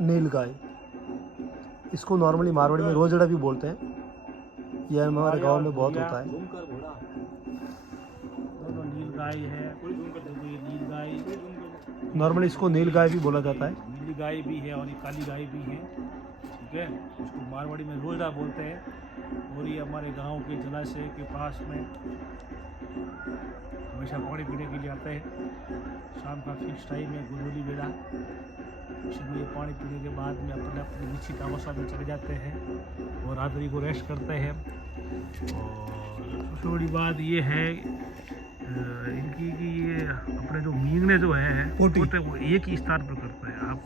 नीलगाय, इसको नॉर्मली मारवाड़ी में रोजड़ा भी बोलते हैं। यह हमारे गांव में बहुत होता है। नीलगाय है, नीलगाय, नॉर्मली इसको नीलगाय भी बोला जाता है। नीली गाय भी है और ये काली गाय भी है, ठीक है। इसको मारवाड़ी में रोजड़ा बोलते हैं। और ये हमारे गांव के जलाशय के पास में हमेशा पानी पीने के लिए आते हैं। शाम का फिक्स टाइम है, गोधूली बेला, इसमें ये पानी पीने के बाद में अपने अपनी निश्चित अवस्था में चले जाते हैं और रात्रि को रेस्ट करते हैं। और सबसे बड़ी बात ये है इनकी कि ये अपने जो मींगने जो है पोटी वो एक ही स्थान पर करते हैं। आप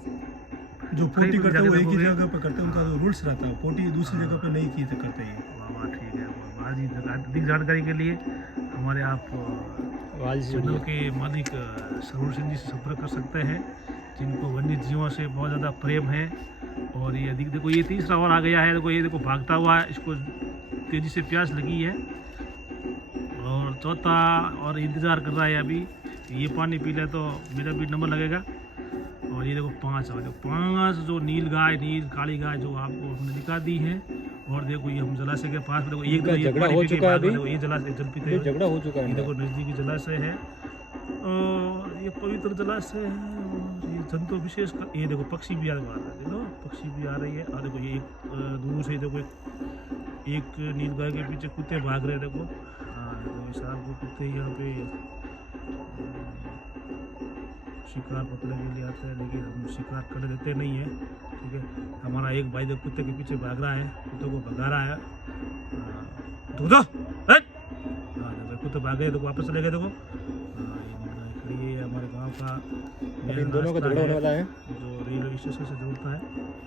जो पोटी करते हैं वो एक ही जगह पे करते हैं, उनका जो रूल्स रहता है। पोटी दूसरी जगह पे नहीं की करते ये। वाह, ठीक है। आज ही अधिक जानकारी के लिए हमारे आप चैनल के मालिक सरोवर सिंह जी से संपर्क कर सकते हैं, जिनको वन्य जीवों से बहुत ज़्यादा प्रेम है। और ये अधिक देखो, ये तीसरा और आ गया है। देखो ये देखो भागता हुआ, इसको तेज़ी से प्यास लगी है। और चौथा और इंतज़ार कर रहा है अभी, ये पानी पी ले तो मेरा भी नंबर लगेगा। और ये देखो 5 जो नील गाय, नील काली गाय जो आपको हमने दिखा दी है। और देखो ये हम जलाशय के पास, देखो एक झगड़ा हो चुका है, देखो ये जलाशय जल पीते झगड़ा हो चुका है। देखो नज़दीकी जलाशय है और ये पवित्र जलाशय है। और ये जंतु विशेष कर, ये देखो पक्षी भी आ रहा है, देखो पक्षी भी आ रही है। और देखो ये दूर से देखो एक नील गाय के पीछे कुत्ते भाग रहे हैं। देखो तो शाम को कुत्ते यहाँ पे शिकार पकड़ने के लिए आते हैं, लेकिन हम शिकार कर देते नहीं है, ठीक है। हमारा एक भाई देखो कुत्ते के पीछे भाग रहा है, कुत्ते को भगा रहा है। देखो कुत्ते भाग गए, देखो वापस चले गए। देखो ये हमारे गांव का इन दोनों का झगड़ा होने वाला है, जो रेलवे स्टेशन से जोड़ता है।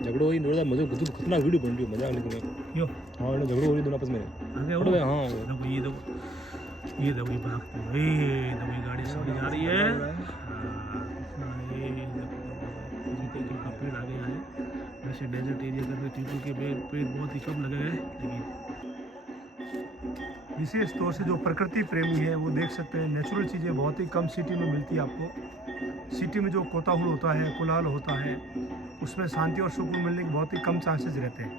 झगड़ो ही नोड़ा मुझे कुछ खतरनाक वीडियो बन रही है, मजा आने को। क्यों? हाँ झगड़ो हो रही दोनों आपस में। आगे हाँ देखो, ये देखो ये भागते हुए, ये देखो ये गाड़ी सामने जा रही है। का पेड़ आ गया है। वैसे डेजर्ट एरिया का पीपल के पेड़ बहुत ही कम लगे हैं, लेकिन विशेष तौर से जो प्रकृति प्रेमी है वो देख सकते हैं, नेचुरल चीज़ें बहुत ही कम सिटी में मिलती है आपको। सिटी में जो कोलाहल होता है, कोलाहल होता है, उसमें शांति और सुकून मिलने के बहुत ही कम चांसेस रहते हैं।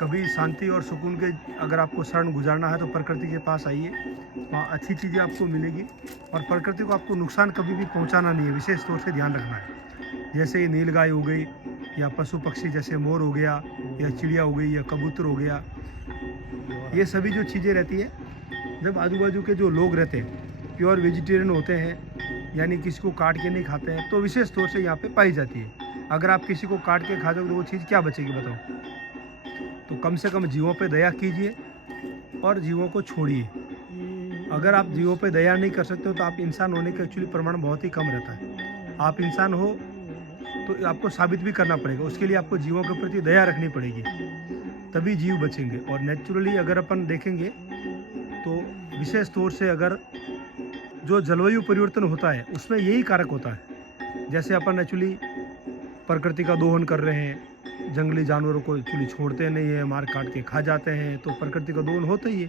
कभी शांति और सुकून के अगर आपको शरण गुजारना है तो प्रकृति के पास आइए, वहाँ अच्छी चीज़ें आपको मिलेगी। और प्रकृति को आपको नुकसान कभी भी पहुँचाना नहीं है, विशेष तौर से ध्यान रखना है। जैसे ये नीलगाय हो गई, या पशु पक्षी जैसे मोर हो गया, या चिड़िया हो गई, या कबूतर हो गया, ये सभी जो चीज़ें रहती है, जब आजू बाजू के जो लोग रहते हैं प्योर वेजिटेरियन होते हैं, यानी किसी को काट के नहीं खाते हैं, तो विशेष तौर से यहाँ पे पाई जाती है। अगर आप किसी को काट के खा जाओगे तो वो चीज़ क्या बचेगी बताओ। तो कम से कम जीवों पे दया कीजिए और जीवों को छोड़िए। अगर आप जीवों पे दया नहीं कर सकते हो तो आप इंसान होने का एक्चुअली प्रमाण बहुत ही कम रहता है। आप इंसान हो तो आपको साबित भी करना पड़ेगा, उसके लिए आपको जीवों के प्रति दया रखनी पड़ेगी, तभी जीव बचेंगे। और नेचुरली अगर अपन देखेंगे तो विशेष तौर से अगर जो जलवायु परिवर्तन होता है उसमें यही कारक होता है। जैसे अपन एक्चुअली प्रकृति का दोहन कर रहे हैं, जंगली जानवरों को एक्चुअली छोड़ते नहीं है, मार काट के खा जाते हैं, तो प्रकृति का दोहन होता ही है।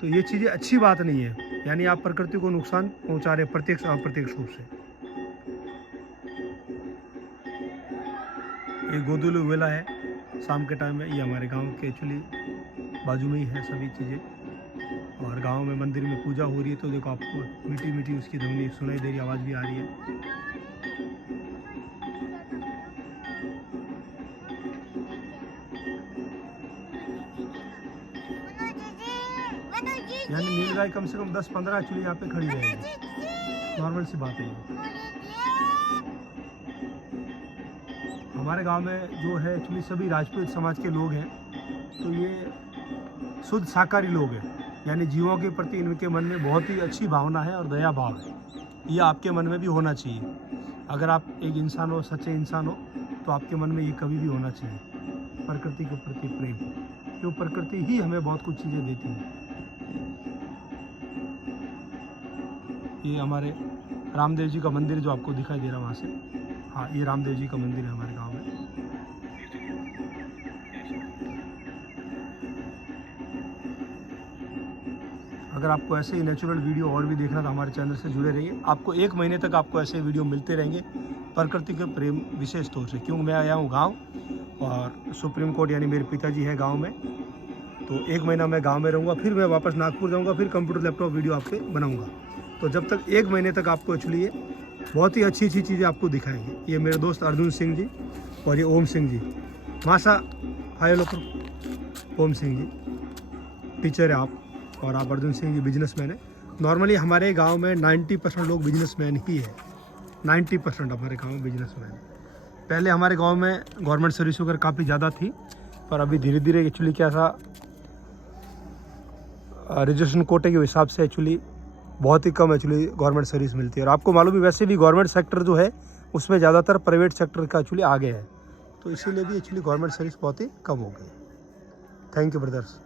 तो ये चीज़ें अच्छी बात नहीं है, यानी आप प्रकृति को नुकसान पहुंचा रहे हैं प्रत्यक्ष और अप्रत्यक्ष रूप से। ये गोदुलू वेला है शाम के टाइम में, ये हमारे गांव के एक्चुअली बाजू में ही है सभी चीज़ें। और गांव में मंदिर में पूजा हो रही है, तो देखो आपको मीठी मीठी उसकी ध्वनि सुनाई दे रही, आवाज़ भी आ रही है। यानी नीलगाय कम से कम 10-15 एक्चुअली यहाँ पे खड़ी रहेगी, नॉर्मल सी बात है ये। हमारे गांव में जो है एक्चुअली सभी राजपूत समाज के लोग हैं, तो ये शुद्ध शाकाहारी लोग हैं, यानी जीवों के प्रति इनके मन में बहुत ही अच्छी भावना है और दया भाव है। ये आपके मन में भी होना चाहिए। अगर आप एक इंसान हो, सच्चे इंसान हो, तो आपके मन में ये कभी भी होना चाहिए, प्रकृति के प्रति प्रेम, क्यों प्रकृति ही हमें बहुत कुछ चीज़ें देती है। ये हमारे रामदेव जी का मंदिर जो आपको दिखाई दे रहा है वहाँ से, हाँ ये रामदेव जी का मंदिर है हमारे गांव में। अगर आपको ऐसे ही नेचुरल वीडियो और भी देखना तो हमारे चैनल से जुड़े रहिए। आपको 1 महीने तक आपको ऐसे वीडियो मिलते रहेंगे प्रकृति के प्रेम विशेष तौर से, क्योंकि मैं आया हूँ गाँव और सुप्रीम कोर्ट यानी मेरे पिताजी है गाँव में, तो 1 महीना मैं गाँव में रहूँगा, फिर मैं वापस नागपुर जाऊँगा, फिर कंप्यूटर लैपटॉप वीडियो आपके बनाऊँगा। तो जब तक 1 महीने तक आपको एक्चुअली ये बहुत ही अच्छी चीज़ें आपको दिखाएंगे। ये मेरे दोस्त अर्जुन सिंह जी और ये ओम सिंह जी, मासा हाय लोग, ओम सिंह जी टीचर है आप, और आप अर्जुन सिंह जी बिजनेसमैन है। नॉर्मली हमारे गांव में 90% लोग बिजनेसमैन ही है, 90% हमारे गांव में बिजनेसमैन। पहले हमारे गांव में गवर्नमेंट सर्विस वगैरह काफ़ी ज़्यादा थी, पर अभी धीरे धीरे एक्चुअली क्या था रिजर्वेशन कोटे के हिसाब से एक्चुअली बहुत ही कम एक्चुअली गवर्नमेंट सर्विस मिलती है। और आपको मालूम है वैसे भी गवर्नमेंट सेक्टर जो है उसमें ज़्यादातर प्राइवेट सेक्टर का एक्चुअली आगे है, तो इसीलिए भी एक्चुअली गवर्नमेंट सर्विस बहुत ही कम हो गई। Thank you brothers.